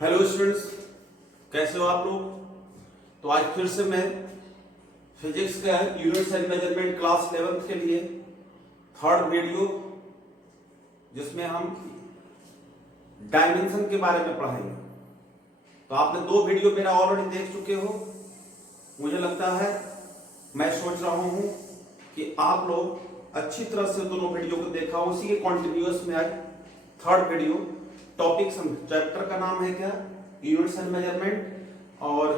Hello students, कैसे हो आप लोग। तो आज फिर से मैं फिजिक्स का units and measurement class 11th के लिए थर्ड वीडियो, जिसमें हम डायमेंशन के बारे में पढ़ाएंगे। तो आपने दो वीडियो मेरा ऑलरेडी देख चुके हो। मुझे लगता है, मैं सोच रहा हूं कि आप लोग अच्छी तरह से दोनों वीडियो को देखा हो। उसी के कॉन्टिन्यूअस में आज थर्ड वीडियो टॉपिक चैप्टर का नाम है क्या, यूनिट्स एंड मेजरमेंट, और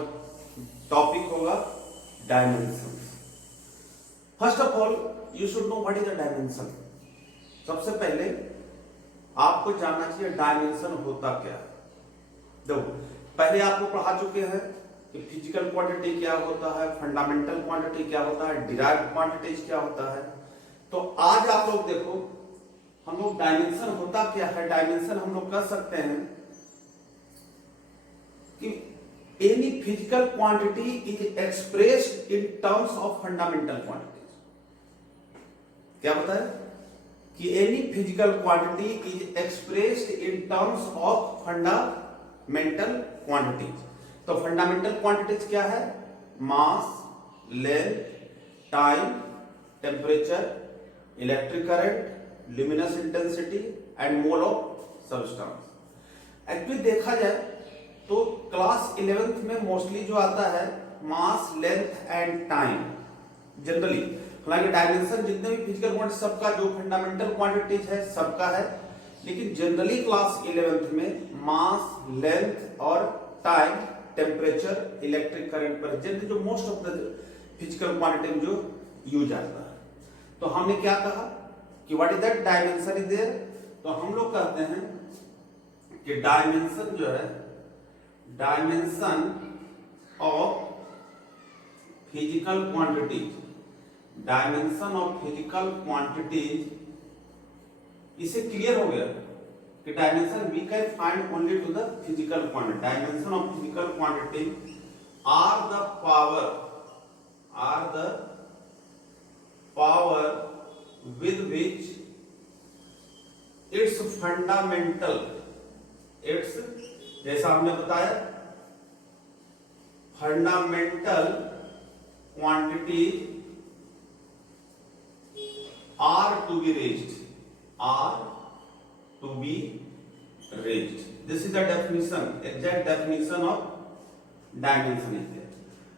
टॉपिक होगा dimension. First of all you should know what is a dimension. सबसे पहले आपको जानना चाहिए डायमेंशन होता क्या है। देखो, पहले आपको पढ़ा चुके हैं कि फिजिकल क्वांटिटी क्या होता है, फंडामेंटल क्वांटिटी क्या होता है, डिराइव्ड क्वांटिटीज क्या होता है। तो आज आप लोग देखो, हम लोग डायमेंशन होता क्या है। डायमेंशन हम लोग कह सकते हैं कि any physical quantity is expressed in terms of fundamental quantities. क्या बताया कि any physical quantity is expressed in terms of fundamental quantities. तो फंडामेंटल क्वांटिटीज क्या है? Mass, length, time, temperature, electric current, luminous intensity and mole of substance. Actually देखा जाए तो class 11th में मोस्टली जो आता है mass, length and time generally. हालांकि डायमेंशन जितने भी फिजिकल क्वांटिटी सबका जो फंडामेंटल क्वांटिटीज है सबका है, लेकिन जनरली क्लास 11th में मास, लेंथ और टाइम, टेम्परेचर, इलेक्ट्रिक करंट पर जनरली जो most of the physical quantity में जो यूज आता है। तो हमने क्या कहा कि what is that dimension is there. तो हम लोग कहते हैं कि डायमेंशन जो है, dimension of physical quantities, dimension of physical quantities, इससे क्लियर हो गया कि dimension we can find only to the physical quantity. Dimension of physical quantity are the power with which its fundamental, its जैसा हमने बताया fundamental quantities are to be raised, this is the definition, exact definition of dimension is there।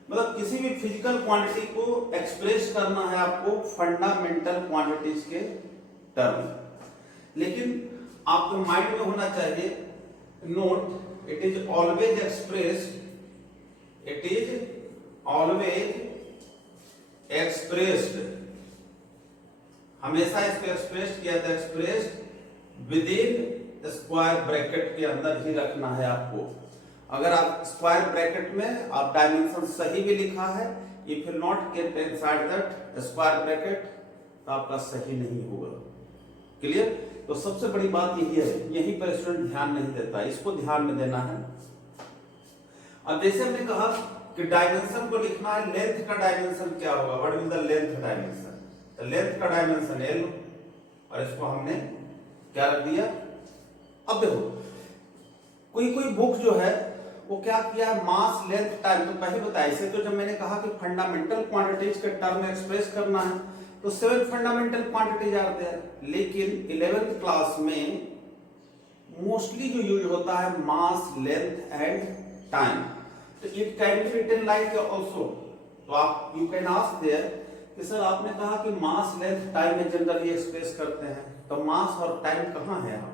मतलब किसी भी physical quantity को express करना है आपको फंडामेंटल क्वांटिटीज के टर्म। लेकिन आपको माइंड में होना चाहिए, note, it is always expressed हमेशा इसको एक्सप्रेस किया था, expressed with in square bracket के अंदर ही रखना है आपको। अगर आप स्क्वायर ब्रैकेट में आप डायमेंशन सही भी लिखा है, if you not get inside that square bracket, तो आपका सही नहीं होगा। क्लियर? तो सबसे बड़ी बात यही है, यहीं पर स्टूडेंट ध्यान नहीं देता, इसको ध्यान में देना है। अब जैसे हमने कहा कि डायमेंशन को लिखना है, लेंथ का डायमेंशन क्या होगा, what is the length dimension. तो लेंथ का डायमेंशन L, और इसको हमने क्या रख दिया। अब देखो, कोई बुक जो है वो क्या किया है, मास, लेंथ, टाइम। तो पहले बताया, इसे तो जब मैंने कहा कि फंडामेंटल क्वांटिटीज के टर्म में एक्सप्रेस करना है, तो 7 फंडामेंटल क्वांटिटीज आते हैं। लेकिन 11th क्लास में मोस्टली जो यूज होता है मास, लेंथ एंड टाइम। तो it can be written like also. तो आप यू कैन आस्क देयर कि सर आपने कहा कि मास, लेंथ, टाइम में जनरली एक्सप्रेस करते हैं, तो मास और टाइम कहां है यहाँ?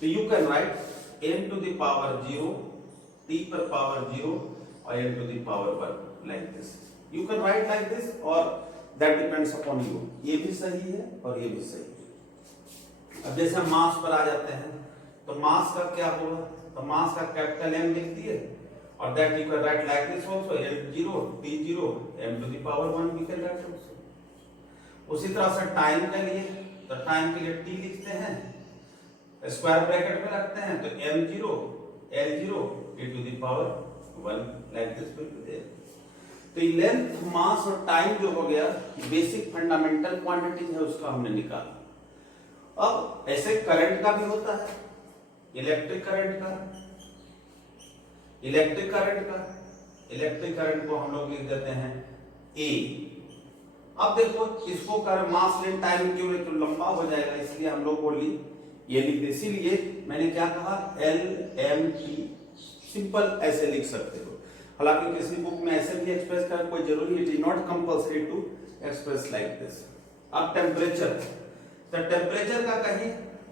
तो you can right m to the power 0, t per power 0 और n to the power 1 like this. You can write like this or that depends upon you. ये भी सही है और ये भी सही है। अब जैसे हम मास पर आ जाते हैं, तो मास का क्या होगा, तो मास का कैपिटल M लिख दिए, और that you can write like this also, L0, T0, m to the power 1 we can write also. उसी तरह से टाइम के लिए, तो टाइम के लिए t लिखते हैं, स्क्वायर ब्रैकेट में रखते हैं, तो m0, L0 e to the power 1 like this will be there। तो लेंथ, मास और टाइम जो हो गया बेसिक फंडामेंटल क्वांटिटीज है, उसका हमने निकाला। अब ऐसे करंट का भी होता है, इलेक्ट्रिक करंट का, इलेक्ट्रिक करंट को हम लोग लिख देते हैं ए। अब देखो इसको कर मास लेन टाइम क्यों नहीं, तो लंबा हो जाएगा, इसलिए हम लोग बोली ये लिख दे। इसीलिए मैंने क्या कहा, एल एम टी, सिंपल ऐसे लिख सकते हो। हालांकि किसी बुक में ऐसे भी एक्सप्रेस करना कोई जरूरी, it is not compulsory to express like this. अब टेम्परेचर, तो टेम्परेचर का कहीं,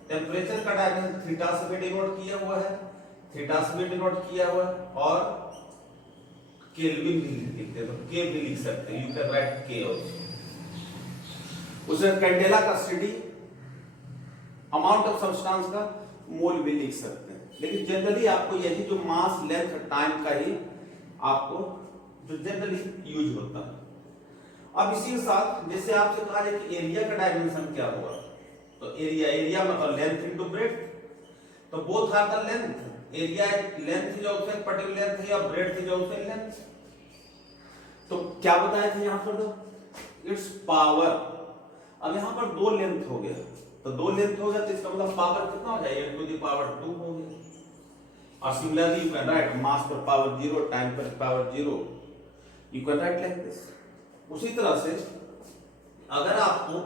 टेम्परेचर का डायमेंशन थीटा से भी डिनोट किया हुआ है, थीटा से भी डिनोट किया हुआ है, और केल्विन भी लिखते हैं, तो के भी लिख सकते हैं, यू कैन राइट के आल्सो। उसे कैंडेला का स्टडी अमाउंट ऑफ सब्सटेंस का मोल भी लिख सकते हैं, लेकिन जनरली आपको यही जो मास लेंथ टाइम का ही आपको जो जनरली यूज होता है। अब इसी के साथ जैसे आपसे कहा जाए कि एरिया का डायमेंशन क्या होगा, तो एरिया मतलब लेंथ इनटू ब्रेड्थ, तो both are the length, area length is also a particular length या breadth is also a length. तो क्या बताया था यहां पर, इट्स पावर। अब यहां पर दो लेंथ हो गया, तो दो लेंथ हो गया तो इसका मतलब पावर कितना हो जाएगा, 10 टू द पावर 2 हो गया। और सिमिलरली यू कैन राइट मास पर पावर 0, टाइम पर power 0, you can right like this. उसी तरह से अगर आपको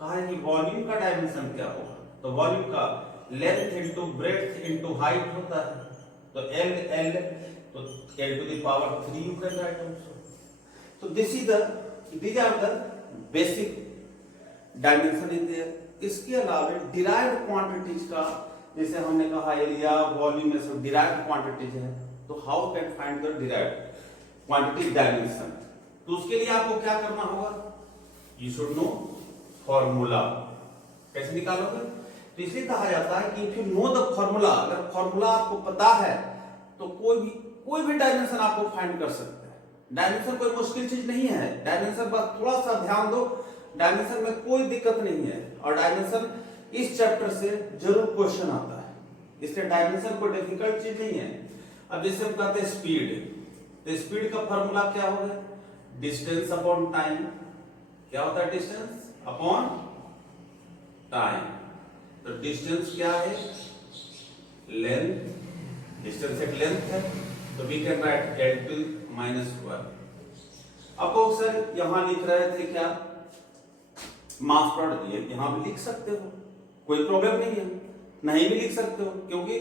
कहा है कि वॉल्यूम का डायमेंशन क्या होगा, तो वॉल्यूम का length into breadth into height होता है, तो एल तो l to the power 3 you can write also. तो these are the basic dimension in there। इसके अलावा डिराइव्ड क्वांटिटीज का, जैसे हमने कहा एरिया वॉल्यूम में सब डिराइव्ड क्वांटिटीज है, तो how can find the derived quantity dimension. तो उसके लिए आपको क्या करना होगा, यू शुड नो फॉर्मूला। कैसे निकालोगे, तो इसलिए कहा जाता है कि if you know the formula, अगर फॉर्मूला आपको पता है तो कोई भी डायमेंशन आपको फाइंड कर सकते हैं। डायमेंशन कोई मुश्किल चीज नहीं है, डायमेंशन पर थोड़ा सा ध्यान दो, डायमेंशन में कोई दिक्कत नहीं है, और डायमेंशन इस चैप्टर से जरूर क्वेश्चन आता है, इसलिए डायमेंशन कोई डिफिकल्ट चीज नहीं है। अब जैसे हम कहते हैं स्पीड, तो स्पीड का फॉर्मूला क्या होगा, डिस्टेंस अपॉन टाइम। क्या होता है, डिस्टेंस अपॉन टाइम। तो डिस्टेंस क्या है, लेंथ, डिस्टेंस एक लेंथ है, तो वी कैन राइट l2 - 1। अब सर यहां लिख रहे थे क्या, मास प्रोडक्ट, ये यहां भी लिख सकते हो, कोई प्रॉब्लम नहीं है, नहीं भी लिख सकते हो, क्योंकि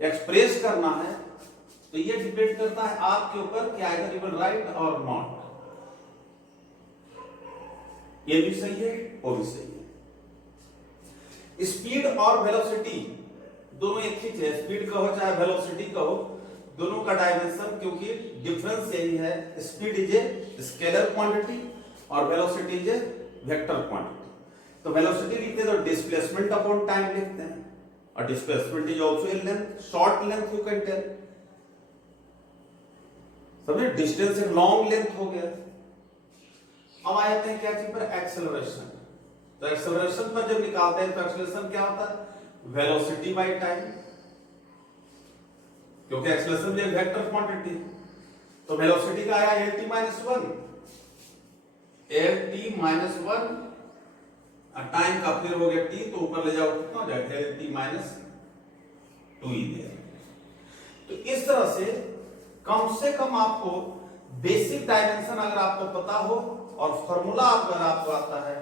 एक्सप्रेस करना है तो ये डिपेंड करता है आपके ऊपर कि आइदर यू विल राइट और नॉट। ये भी सही है, वो भी सही है। स्पीड और वेलोसिटी दोनों एक चीज है, स्पीड कहो चाहे वेलोसिटी कहो, दोनों का डायमेंशन, क्योंकि डिफरेंस यही है, speed is a scalar quantity और velocity is a vector quantity. तो वेलोसिटी लिखते हैं तो डिस्प्लेसमेंट अपॉन टाइम लिखते हैं, और displacement is also a length, short length you can tell. समझे, डिस्टेंस एक लॉन्ग लेंथ हो गया। अब आ जाते हैं क्या चीज पर, एक्सेलरेशन। तो एक्सेलरेशन पर जब निकालते हैं तो एक्सेलरेशन क्या होता है, वेलोसिटी बाय टाइम, क्योंकि एक्सेलरेशन भी एक वेक्टर क्वांटिटी। तो वेलोसिटी का आया lt - 1, lt - 1, टाइम का फिर हो गया t, तो ऊपर ले जाओ कितना हो जाएगा, lt - 2 ही दे। तो इस तरह से कम आपको बेसिक डायमेंशन अगर आपको पता हो और फॉर्मूला अगर आपको आता है,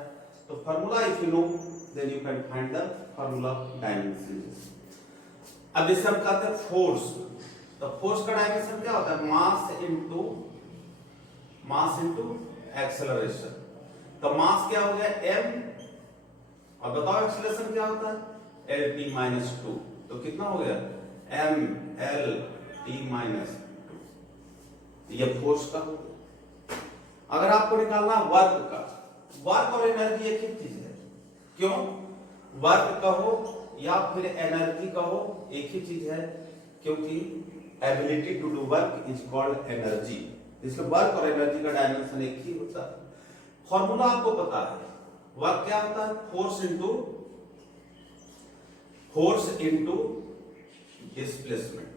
तो formula if you know then you can find the formula dimension. अब जैसे हम कहते हैं फोर्स, तो फोर्स का डायमेंशन क्या होता है, मास इनटू एक्सेलरेशन। तो मास क्या हो गया m, और बताओ एक्सेलरेशन क्या होता है, lt - 2। तो कितना हो गया, mlt - 2। ये फोर्स का हो गया। अगर आपको निकालना वर्क का, वर्क और एनर्जी एक ही चीज है, क्यों, वर्क कहो या फिर एनर्जी कहो एक ही चीज है, क्योंकि ability to do work is called energy, इसलिए वर्क और एनर्जी का डायमेंशन एक ही होता है। फॉर्मूला आपको पता है, वर्क क्या होता है, फोर्स इनटू डिस्प्लेसमेंट।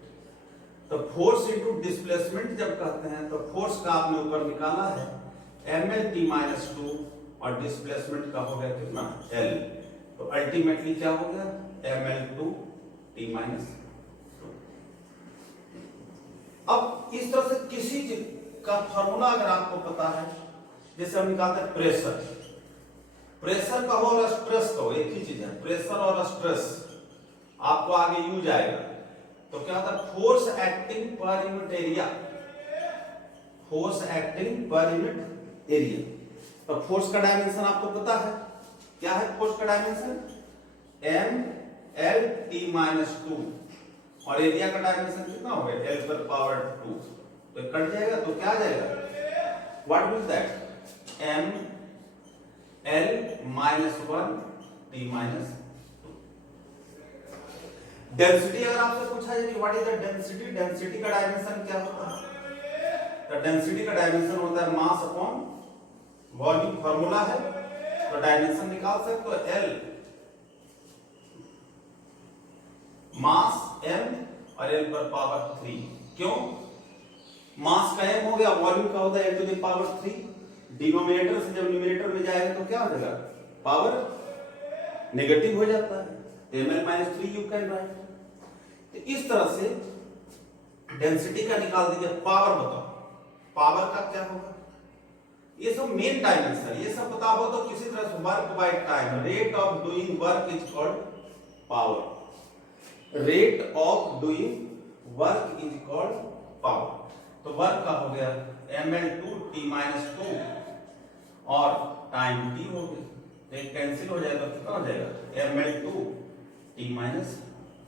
तो फोर्स इनटू डिस्प्लेसमेंट जब कहते हैं तो फोर्स का आपने ऊपर निकाला है mlt - 2, और डिस्प्लेसमेंट का हो गया कितना, l। तो अल्टीमेटली क्या हो गया, ml2 t - 2। इस तरह से किसी चीज का फॉर्मूला अगर आपको पता है, जैसे हम निकालते हैं प्रेशर, प्रेशर का हो और स्ट्रेस का हो, एक ही चीज है, प्रेशर और स्ट्रेस आपको आगे यूज आएगा। तो क्या होता है, force acting per unit area, force acting per unit area. तो फोर्स का डायमेंशन आपको पता है, क्या है फोर्स का dimension, M L T minus 2, और एरिया का डायमेंशन कितना हो गया, एल पर पावर 2। तो कट जाएगा तो क्या आ जाएगा, what means that, M L minus 1 T minus 2। Density अगर आपसे पूछा जाए कि what is the density, density का डायमेंशन क्या होता है, तो डेंसिटी का डायमेंशन होता है मास अपॉन वॉल्यूम, फार्मूला है। तो डायमेंशन निकाल सकते हो, एल मास m और l पर पावर 3। क्यों, मास का m हो गया, वॉल्यूम का होता है l to the power 3, denominator से जब न्यूमरेटर में जाएगा तो क्या हो जाएगा, पावर नेगेटिव हो जाता है, ml minus 3 you can right. तो इस तरह से डेंसिटी का निकाल दीजिए, पावर बताओ, पावर का क्या होगा, ये सब मेन डायमेंशन, ये सब पता हो तो किसी तरह से work by time, rate of doing work is called power, rate of doing work is called power. तो वर्क का हो गया ml2 t माइनस 2 और टाइम t हो गया, तो एक कैंसिल हो जाएगा, कितना हो जाएगा ml2 t माइनस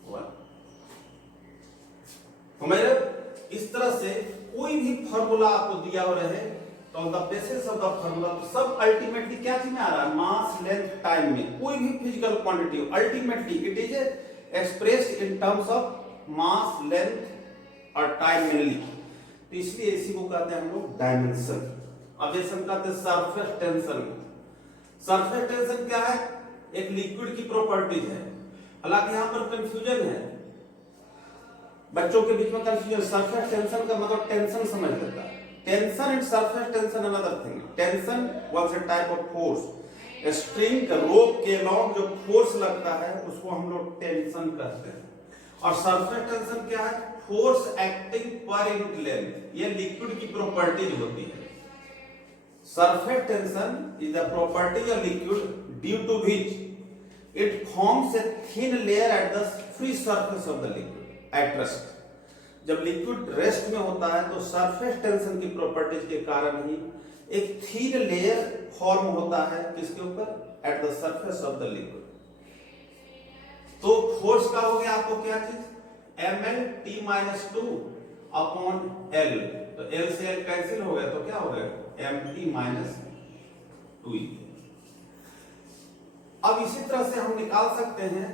1। तो मेरे इस तरह से कोई भी फॉर्मूला आपको दिया हो रहे तो on the basis of the formula, तो सब अल्टीमेटली क्या चीज में आ रहा है, मास लेंथ टाइम में, कोई भी physical quantity ultimately it is expressed in terms of mass length और टाइम मेनली। तो इसलिए इसी को कहते हैं हम लोग डायमेंशन। अब जैसे हम कहते हैं सरफेस टेंशन, सरफेस टेंशन क्या है, एक लिक्विड की प्रॉपर्टीज है। हालांकि यहां पर कंफ्यूजन है, बच्चों के बीच में कंफ्यूजन, सरफेस टेंशन का मतलब टेंशन समझ लेता है, tension and surface tension another thing. Tension was a type of force, string का रोप के लॉन्ग जो फोर्स लगता है उसको हम लोग टेंशन कहते हैं। और सरफेस टेंशन क्या है, force acting per unit length, ये लिक्विड की प्रॉपर्टीज होती है। Surface tension is the property of liquid due to which it forms a thin layer at the free surface of the liquid at rest. जब liquid rest में होता है तो surface tension की प्रॉपर्टीज के कारण ही एक थिन लेयर फॉर्म होता है, किसके ऊपर, at the surface of the liquid. तो फोर्स का हो गया आपको क्या चीज, ml t minus 2 upon l, तो l से l कैंसिल हो गया तो क्या हो गया mt माइनस 2। अब इसी तरह से हम निकाल सकते हैं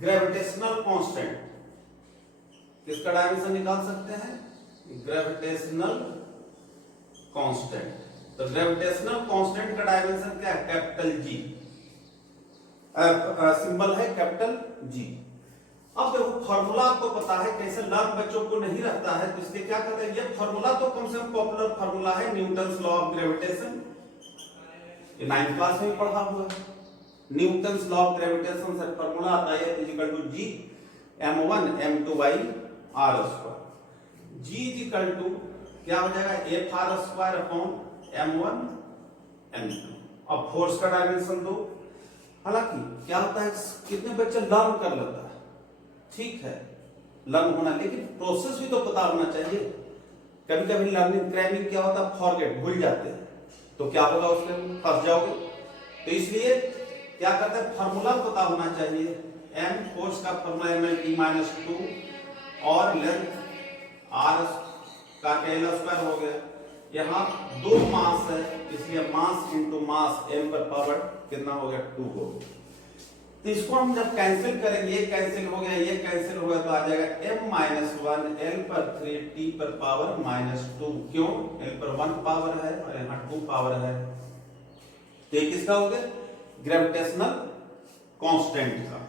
ग्रेविटेशनल कांस्टेंट, किसका डायमेंशन निकाल सकते हैं, ग्रेविटेशनल कांस्टेंट। तो ग्रेविटेशनल कांस्टेंट का डायमेंशन क्या है, कैपिटल जी, सिंबल है कैपिटल जी। अब देखो फॉर्मूला आपको पता है, कैसे लर्न बच्चों को नहीं रहता है तो इसलिए क्या कहते हैं, ये फॉर्मूला तो कम से कम पॉपुलर फॉर्मूला है, न्यूटन्स लॉ ऑफ ग्रेविटेशन, ये 9th क्लास में पढ़ा हुआ है। न्यूटन्स लॉ ऑफ ग्रेविटेशन से फॉर्मूला आता है equal to G m1 m2 by r square. G equal to क्या हो जाएगा, F R square upon m1 m2। अब फोर्स का डायमेंशन दो, हालांकि क्या होता है कितने बच्चे लर्न कर लेता है, ठीक है लर्न होना, लेकिन प्रोसेस भी तो पता होना चाहिए। कभी कभी लर्निंग क्रैमिंग क्या होता है, फॉरगेट, भूल जाते हैं, तो क्या होगा उसमें फंस जाओगे। तो इसलिए क्या करते हैं, फार्मूला पता होना चाहिए, m फोर्स का फार्मूला ml t माइनस 2 और लेंथ r का स्क्वायर हो गया। यहाँ दो मास है इसलिए मास इंटू मास m पर पावर कितना हो गया 2 हो गया। तो इसको हम जब कैंसिल करेंगे, ये कैंसिल हो गया, ये कैंसिल हो गया, तो आ जाएगा m माइनस 1 l पर 3 t पर पावर माइनस 2। क्यों, l पर 1 पावर है और यहाँ 2 पावर है। तो ये किसका हो गया, ग्रेविटेशनल कांस्टेंट का।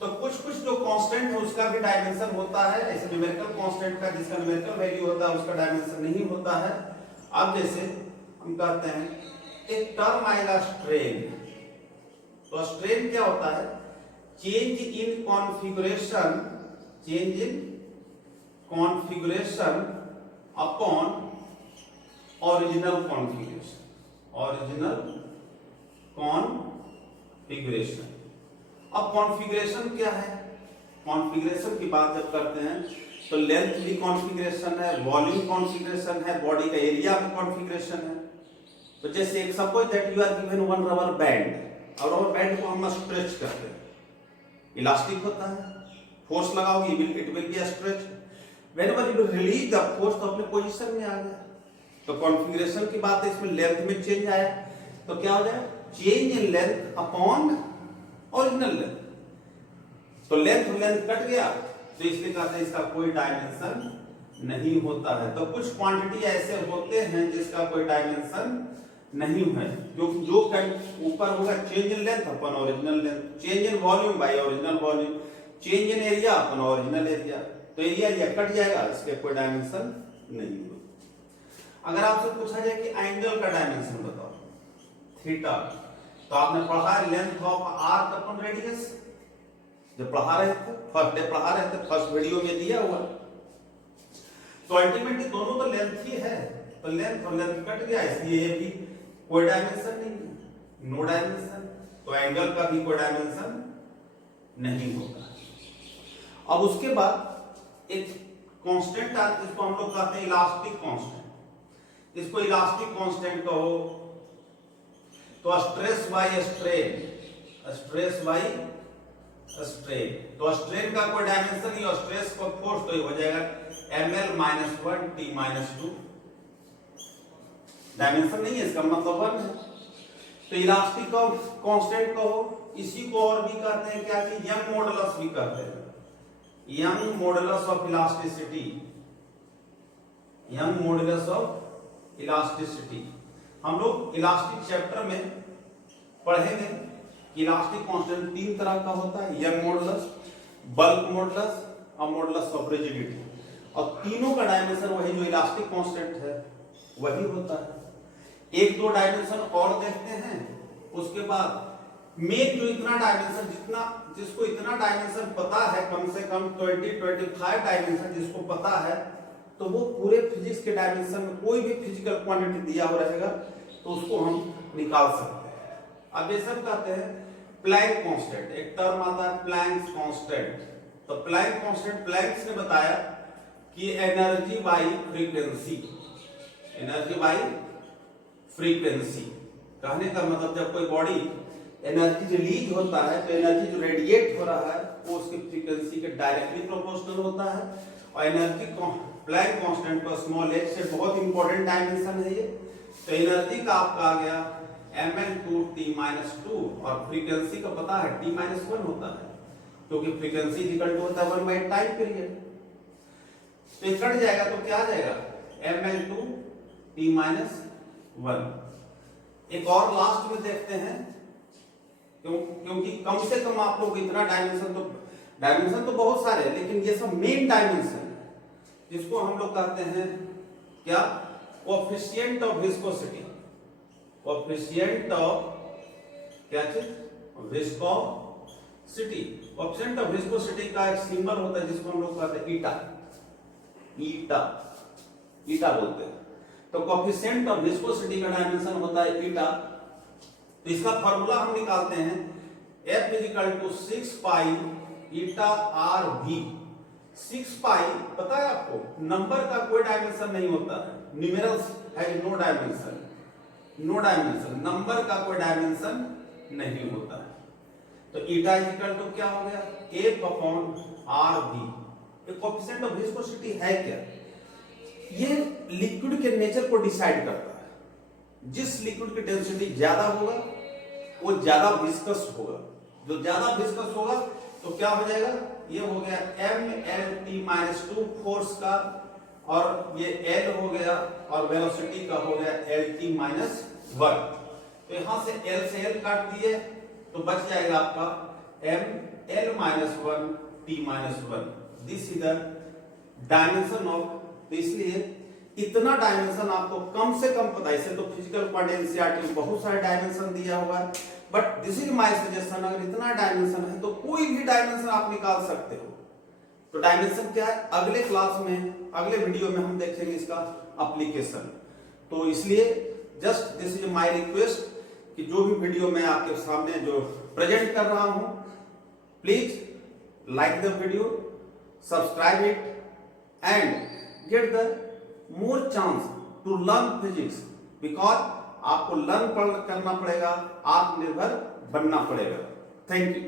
तो कुछ कुछ जो कांस्टेंट है उसका भी डायमेंशन होता है, ऐसे न्यूमेरिकल कांस्टेंट का जिसका न्यूमेरिकल वैल्यू होता है उसका डायमेंशन नहीं होता है। अब जैसे हम कहते हैं एक टर्म आएगा स्ट्रेन, तो स्ट्रेन क्या होता है, change in configuration, change in configuration upon original configuration, original configuration. अब कॉन्फ़िगरेशन क्या है? कॉन्फ़िगरेशन की बात जब करते हैं तो लेंथ भी कॉन्फ़िगरेशन है, वॉल्यूम कॉन्फ़िगरेशन है, बॉडी का एरिया भी कॉन्फ़िगरेशन है। तो जैसे एक suppose that you are given one rubber band, और रबर बैंड को हम स्ट्रेच करते हैं, इलास्टिक होता है, फोर्स लगाओगे it will be stretch, whenever you release the force तो अपने पोजीशन में आ गया। तो कॉन्फ़िगरेशन की बात है, इसमें लेंथ में चेंज आया तो क्या हो जाए? Change in length upon original length. तो लेंथ कट गया तो इसलिए कहते हैं इसका कोई डायमेंशन नहीं होता है। तो कुछ क्वांटिटी ऐसे होते हैं जिसका कोई डायमेंशन नहीं है, क्योंकि जो ऊपर होगा change in length upon original length, change in volume by original volume, change in area upon original area. तो एरिया कट जाएगा, इसके कोई डायमेंशन नहीं होगा। अगर आपसे पूछा जाए कि एंगल का डायमेंशन बताओ, थीटा, तो आपने पढ़ा है length of arc upon radius, जब पढ़ा रहे थे फर्स्ट डे पढ़ा रहे थे, फर्स्ट वीडियो में दिया हुआ। तो अल्टीमेटली दोनों तो लेंथ ही है, तो लेंथ और लेंथ कट गया, इसलिए ये भी कोई डायमेंशन नहीं है, नो डायमेंशन। तो एंगल का भी कोई डायमेंशन नहीं होगा। अब उसके बाद एक कांस्टेंट आता है, जिसको हम लोग कहते हैं इलास्टिक कांस्टेंट। इसको इलास्टिक कांस्टेंट कहो तो stress by strain, stress by strain. तो स्ट्रेन का कोई डायमेंशन नहीं, और स्ट्रेस को फोर्स तो हो जाएगा ml-1 t-2, डायमेंशन नहीं है, इसका मतलब 1 है। तो इलास्टिक कांस्टेंट कहो, इसी को और भी कहते हैं क्या कि यंग मॉडुलस भी कहते हैं, young modulus of elasticity, young modulus of elasticity. हम लोग इलास्टिक चैप्टर में पढ़ेंगे कि इलास्टिक कांस्टेंट 3 तरह का होता है, यंग मॉडुलस, बल्क मॉडुलस और मॉडुलस ऑफ रिजिडिटी। और तीनों का डायमेंशन वही जो इलास्टिक कांस्टेंट है वही होता है। एक दो डायमेंशन और देखते हैं, उसके बाद मेन जो इतना डायमेंशन, जिसको इतना डायमेंशन पता है, कम से कम 20-25 डायमेंशन जिसको पता है, तो वो पूरे फिजिक्स के डायमेंशन में कोई भी फिजिकल क्वांटिटी दिया हुआ रहेगा तो उसको हम निकाल सकते हैं। अब ये सब कहते हैं प्लैंक कांस्टेंट, एक टर्म आता है प्लैंक्स कांस्टेंट। तो प्लैंक कांस्टेंट, प्लैंक्स ने बताया कि energy by frequency, energy by frequency. कहने का मतलब जब कोई बॉडी एनर्जी रिलीज होता है तो एनर्जी जो रेडिएट हो रहा है वो उसकी फ्रीक्वेंसी के डायरेक्टली प्रोपोर्शनल होता है। और एनर्जी प्लैंक कांस्टेंट को स्मॉल h से बहुत इंपॉर्टेंट डायमेंशन है ये। तो एनर्जी का आपका आ गया ml/t-2, और फ्रीक्वेंसी का पता है t-1 होता है, क्योंकि फ्रीक्वेंसी इक्वल टू होता है 1 बाय टाइम पीरियड। तो ये कट जाएगा तो क्या आ जाएगा ml/t-1। एक और लास्ट में देखते हैं, क्योंकि कम से कम आप लोग इतना डायमेंशन तो बहुत सारे हैं, लेकिन ये सब मेन डायमेंशन है, जिसको हम लोग कहते हैं क्या, coefficient of viscosity, coefficient of क्या चीज, विस्कोसिटी। कोएफिशिएंट ऑफ विस्कोसिटी का एक सिंबल होता है जिसको हम लोग कहते हैं ईटा, ईटा, ईटा बोलते हैं। तो कोएफिशिएंट ऑफ विस्कोसिटी का डायमेंशन होता है ईटा। तो इसका फार्मूला हम निकालते हैं F = 6 pi eta R V. 6 pi पता है आपको, नंबर का कोई डायमेंशन नहीं होता है, numerals has no dimension, no dimension, number का कोई डायमेंशन नहीं होता है। तो ईटा = क्या हो गया, F/RV। ये कोएफिशिएंट ऑफ विस्कोसिटी है क्या, ये लिक्विड के नेचर को डिसाइड करता है। जिस लिक्विड की डेंसिटी ज्यादा होगा वो ज्यादा विस्कस होगा, जो ज्यादा विस्कस होगा तो क्या हो जाएगा, ये हो गया mL/t-2 फोर्स का, और ये L हो गया, और वेलोसिटी का हो गया L/t-1। तो यहां से L से L काट दिए तो बच जाएगा आपका mL-1 t-1। This is the dimension of. तो इसलिए इतना डायमेंशन आपको कम से कम पता है, इसे तो फिजिकल क्वांटिटी में बहुत सारे डायमेंशन दिया हुआ है, but this is my suggestion, अगर इतना डायमेंशन है तो कोई भी डायमेंशन आप निकाल सकते हो। तो डायमेंशन क्या है, अगले क्लास में, अगले वीडियो में हम देखेंगे इसका एप्लीकेशन। तो इसलिए just this is my request कि जो भी वीडियो मैं आपके सामने जो प्रेजेंट कर रहा हूं, please like the video, subscribe it and get the more chance to learn physics, because आपको लर्न करना पड़ेगा, आत्मनिर्भर बनना पड़ेगा। Thank you.